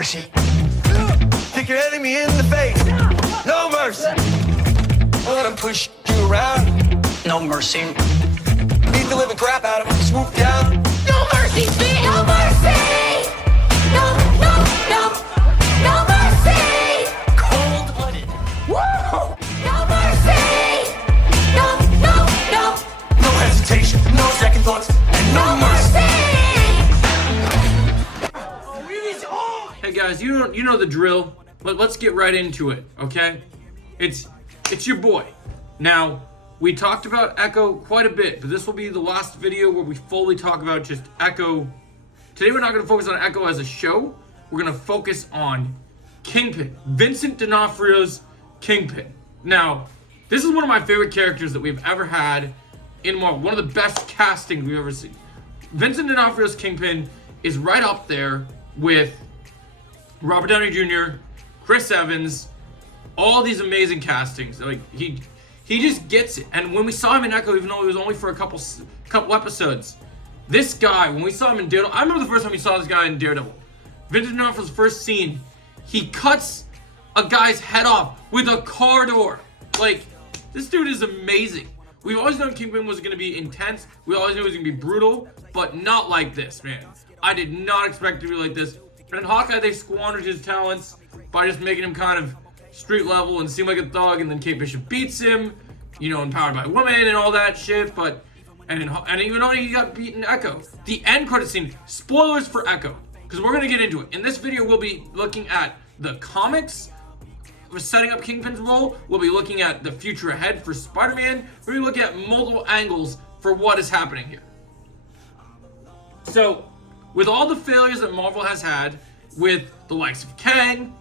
mercy. Kick your enemy in the face. No mercy. Let him push you around. No mercy. Beat the living crap out of him. Swoop down. No mercy, sweet, no mercy. No, no, no, no mercy. Cold-blooded. Whoa! No mercy. No, no, no. No hesitation, no second thoughts, and no mercy. Hey guys, you know the drill. Let's get right into it, okay? It's your boy. Now, we talked about Echo quite a bit, but this will be the last video where we fully talk about just Echo. Today we're not going to focus on Echo as a show. We're going to focus on Kingpin. Vincent Donofrio's Kingpin. Now, this is one of my favorite characters that we've ever had in Marvel. One of the best castings we've ever seen. Vincent Donofrio's Kingpin is right up there with Robert Downey Jr., Chris Evans, all these amazing castings. Like he just gets it. And when we saw him in Echo, even though it was only for a couple episodes, this guy, when we saw him in Daredevil, I remember the first time we saw this guy in Daredevil. Vincent D'Onofrio's first scene, he cuts a guy's head off with a car door. Like, this dude is amazing. We've always known Kingpin was going to be intense. We always knew he was going to be brutal, but not like this, man. I did not expect it to be like this. And in Hawkeye, they squandered his talents by just making him kind of street level and seem like a thug, and then Kate Bishop beats him, you know, empowered by women and all that shit, and even though he got beaten Echo, the end credit scene, spoilers for Echo, because we're going to get into it. In this video, we'll be looking at the comics, we're setting up Kingpin's role, we'll be looking at the future ahead for Spider-Man, we're going to look at multiple angles for what is happening here. So, with all the failures that Marvel has had, with the likes of Kang,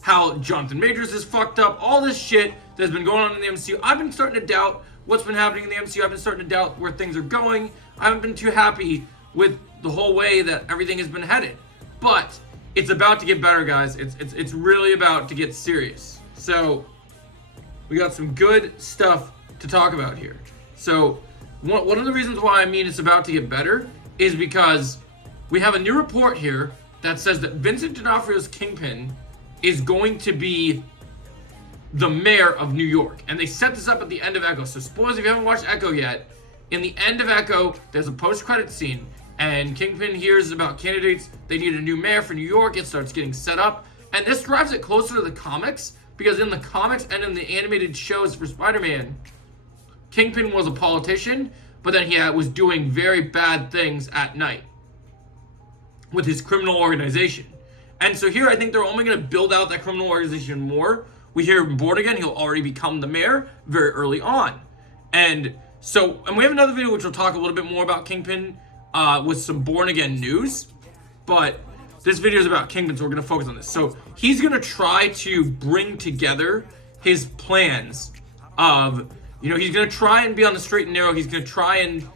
how Jonathan Majors is fucked up, all this shit that's been going on in the MCU, I've been starting to doubt what's been happening in the MCU. I've been starting to doubt where things are going. I haven't been too happy with the whole way that everything has been headed. But it's about to get better, guys. It's really about to get serious. So we got some good stuff to talk about here. So one of the reasons why I mean it's about to get better is because we have a new report here that says that Vincent D'Onofrio's Kingpin is going to be the mayor of New York. And they set this up at the end of Echo. So spoilers if you haven't watched Echo yet. In the end of Echo, there's a post-credit scene. And Kingpin hears about candidates. They need a new mayor for New York. It starts getting set up. And this drives it closer to the comics. Because in the comics and in the animated shows for Spider-Man, Kingpin was a politician. But then he was doing very bad things at night with his criminal organization. And so here I think they're only going to build out that criminal organization more. We hear him born again, he'll already become the mayor very early on. And we have another video which will talk a little bit more about Kingpin with some born again news. But this video is about Kingpin, so we're going to focus on this. So he's going to try to bring together his plans of, he's going to try and be on the straight and narrow. He's going to try and,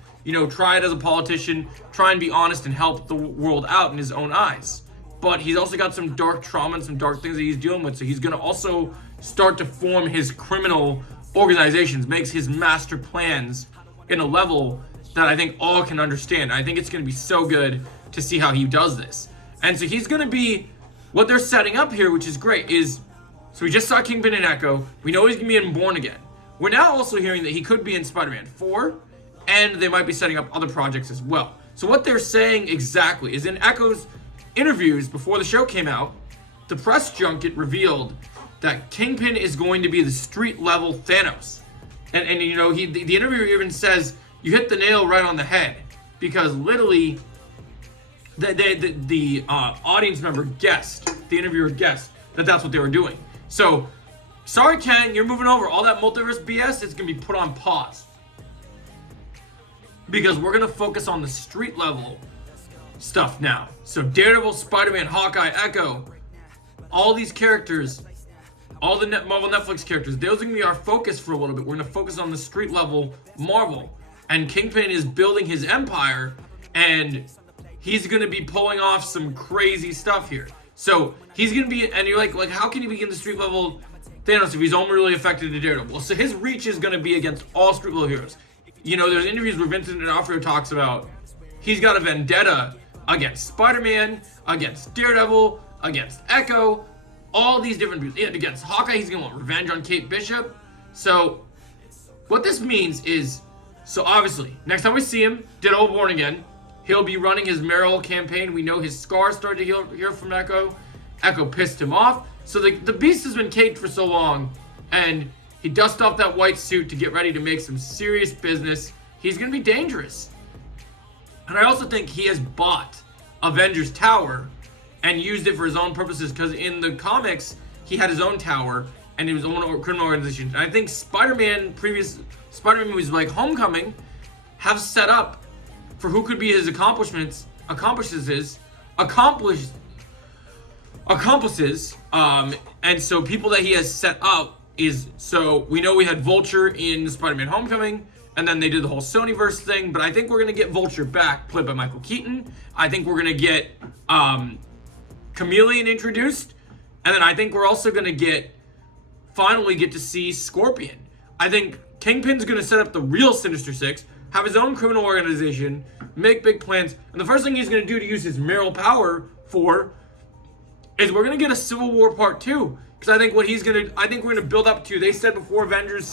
try it as a politician, try and be honest and help the world out in his own eyes. But he's also got some dark trauma and some dark things that he's dealing with. So he's going to also start to form his criminal organizations, makes his master plans in a level that I think all can understand. I think it's going to be so good to see how he does this. And so he's going to be, what they're setting up here, which is great, is, so we just saw Kingpin in Echo. We know he's going to be in Born Again. We're now also hearing that he could be in Spider-Man 4, and they might be setting up other projects as well. So what they're saying exactly is in Echo's interviews before the show came out, the press junket revealed that Kingpin is going to be the street level Thanos. And the interviewer even says, you hit the nail right on the head. Because literally, the audience member guessed, the interviewer guessed, that that's what they were doing. So, sorry Kang, you're moving over. All that multiverse BS is going to be put on pause. Because we're going to focus on the street level stuff now. So Daredevil, Spider-Man, Hawkeye, Echo, all these characters, all the Marvel Netflix characters, those are going to be our focus for a little bit. We're going to focus on the street level Marvel. And Kingpin is building his empire, and he's going to be pulling off some crazy stuff here. So he's going to be, and you're like how can he be in the street level Thanos if he's only really affected to Daredevil? Well, so his reach is going to be against all street level heroes. There's interviews where Vincent Donofrio talks about he's got a vendetta against Spider-Man, against Daredevil, against Echo, all these different people. And against Hawkeye, he's gonna want revenge on Kate Bishop. So what this means is, so obviously, next time we see him, Daredevil Born Again, he'll be running his Meryl campaign. We know his scars started to heal from Echo. Echo pissed him off. So the Beast has been caged for so long, and he dusts off that white suit to get ready to make some serious business. He's going to be dangerous. And I also think he has bought Avengers Tower and used it for his own purposes, because in the comics, he had his own tower and his own criminal organization. And I think previous Spider-Man movies like Homecoming have set up for who could be his accomplices, and so people that he has set up is, so we know we had Vulture in Spider-Man Homecoming, and then they did the whole Sonyverse thing, but I think we're gonna get Vulture back, played by Michael Keaton. I think we're gonna get Chameleon introduced, and then I think we're also gonna finally get to see Scorpion. I think Kingpin's gonna set up the real Sinister Six, have his own criminal organization, make big plans, and the first thing he's gonna do to use his Meryl power for is we're gonna get a Civil War Part 2. Because I think we're gonna build up to, they said before Avengers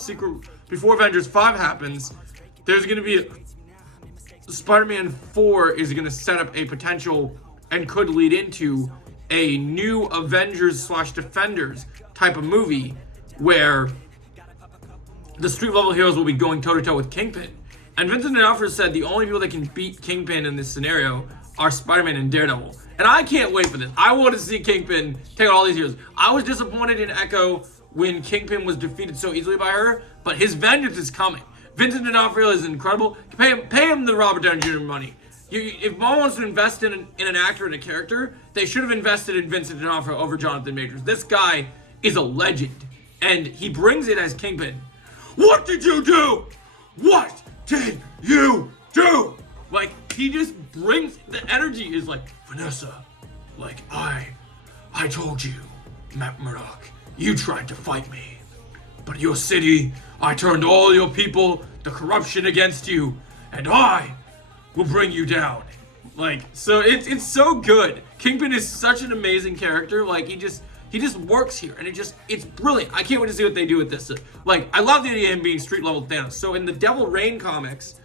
5 happens, there's gonna be Spider-Man 4 is gonna set up a potential and could lead into a new Avengers / Defenders type of movie where the street level heroes will be going toe to toe with Kingpin. And Vincent Donofrio said the only people that can beat Kingpin in this scenario are Spider-Man and Daredevil. And I can't wait for this. I want to see Kingpin take out all these heroes. I was disappointed in Echo when Kingpin was defeated so easily by her, but his vengeance is coming. Vincent D'Onofrio is incredible. Pay him the Robert Downey Jr. money. If Marvel wants to invest in an actor and a character, they should have invested in Vincent D'Onofrio over Jonathan Majors. This guy is a legend, and he brings it as Kingpin. What did you do? What did you do? Like, he just brings the energy. Is like, Vanessa, like, I told you, Matt Murdock, you tried to fight me, but your city, I turned all your people, the corruption against you, and I will bring you down. Like, so it's so good. Kingpin is such an amazing character. Like, he just works here, and it's brilliant. I can't wait to see what they do with this. Like, I love the idea of him being street level Thanos. So in the Devil Reign comics,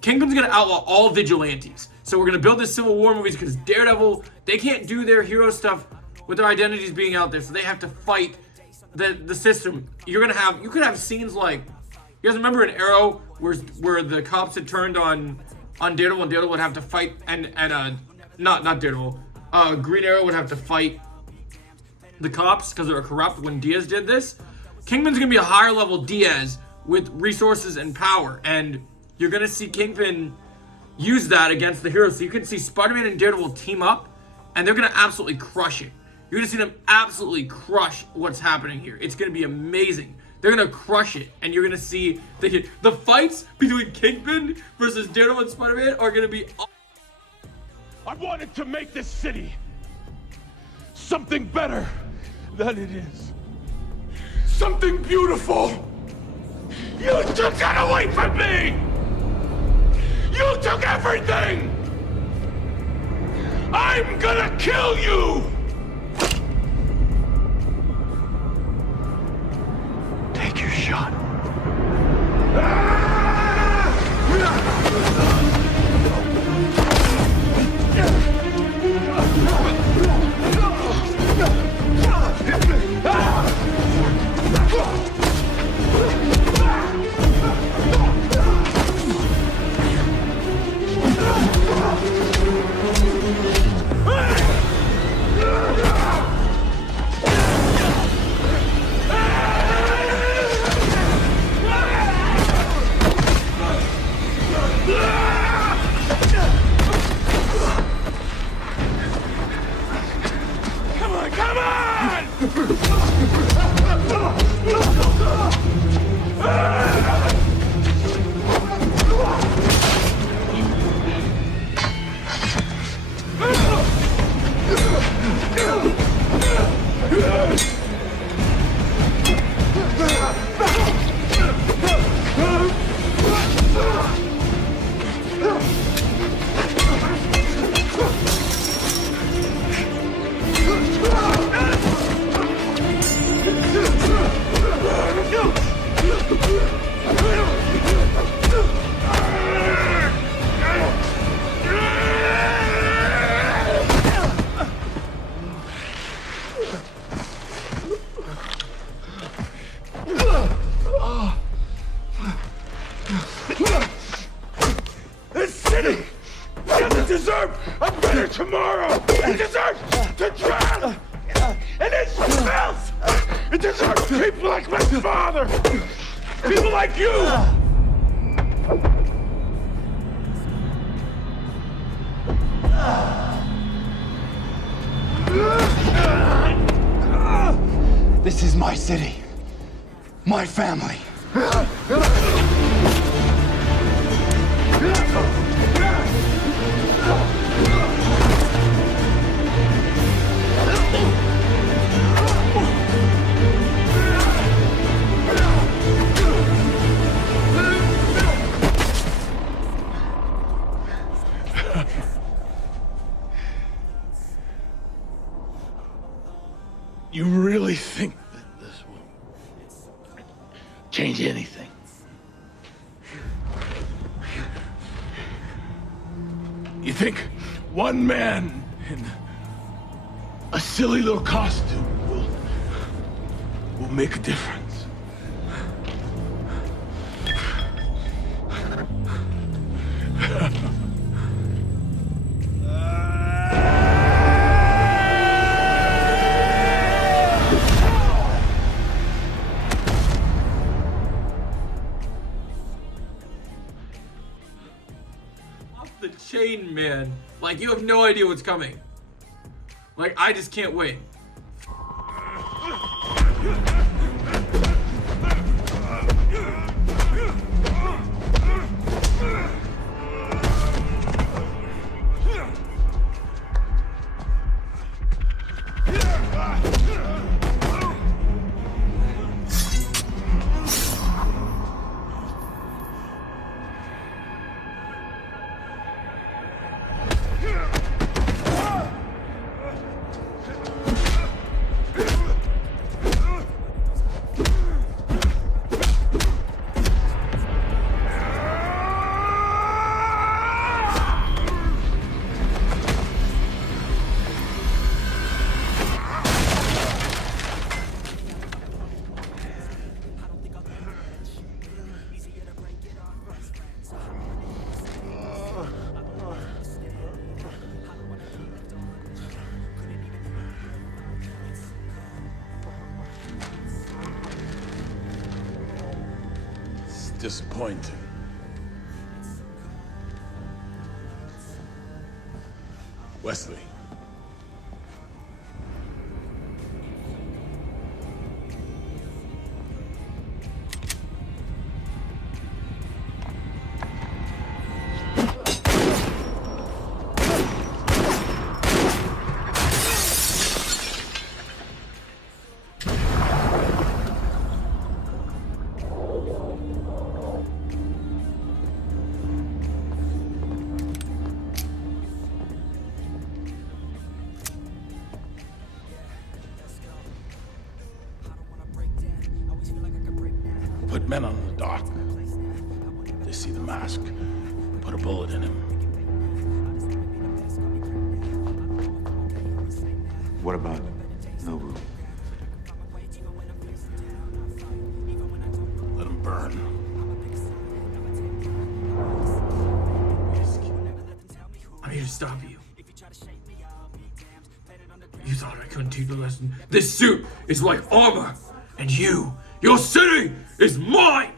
Kingpin's gonna outlaw all vigilantes. So we're gonna build this Civil War movies because Daredevil, they can't do their hero stuff with their identities being out there, so they have to fight the system. You could have scenes like, you guys remember in Arrow where the cops had turned on Daredevil, and Daredevil would have to fight, and not Daredevil, Green Arrow would have to fight the cops because they were corrupt when Diaz did this. Kingpin's gonna be a higher level Diaz with resources and power, and you're gonna see Kingpin use that against the heroes. So you can see Spider-Man and Daredevil team up, and they're gonna absolutely crush it. You're gonna see them absolutely crush what's happening here. It's gonna be amazing. They're gonna crush it, and you're gonna see the fights between Kingpin versus Daredevil and Spider-Man are gonna be. I wanted to make this city something better than it is. Something beautiful. You took that away from me! You took everything! I'm gonna kill you! Take your shot. This city doesn't deserve a better tomorrow. It deserves to drown in its filth. It deserves people like my father, people like you. This is my city, my family. You really think that this will change anything? You think one man in a silly little costume will make a difference? The chain, man. Like, you have no idea what's coming. Like, I just can't wait. Disappointing. Wesley. Put men on the dock. They see the mask. Put a bullet in him. What about Nobu? Let him burn. I'm here to stop you. You thought I couldn't teach you a lesson? This suit is like armor, and your city is mine!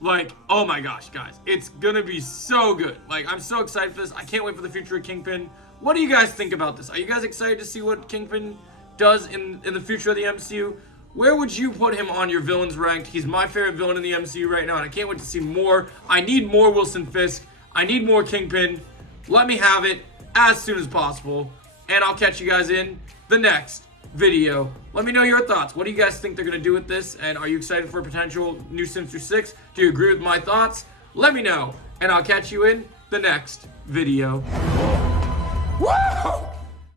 Like, oh my gosh, guys. It's gonna be so good. Like, I'm so excited for this. I can't wait for the future of Kingpin. What do you guys think about this? Are you guys excited to see what Kingpin does in the future of the MCU? Where would you put him on your villains ranked? He's my favorite villain in the MCU right now, and I can't wait to see more. I need more Wilson Fisk. I need more Kingpin. Let me have it as soon as possible, and I'll catch you guys in the next video. Let me know your thoughts. What do you guys think they're going to do with this? And are you excited for a potential new Sinister 6? Do you agree with my thoughts? Let me know, and I'll catch you in the next video. Woo!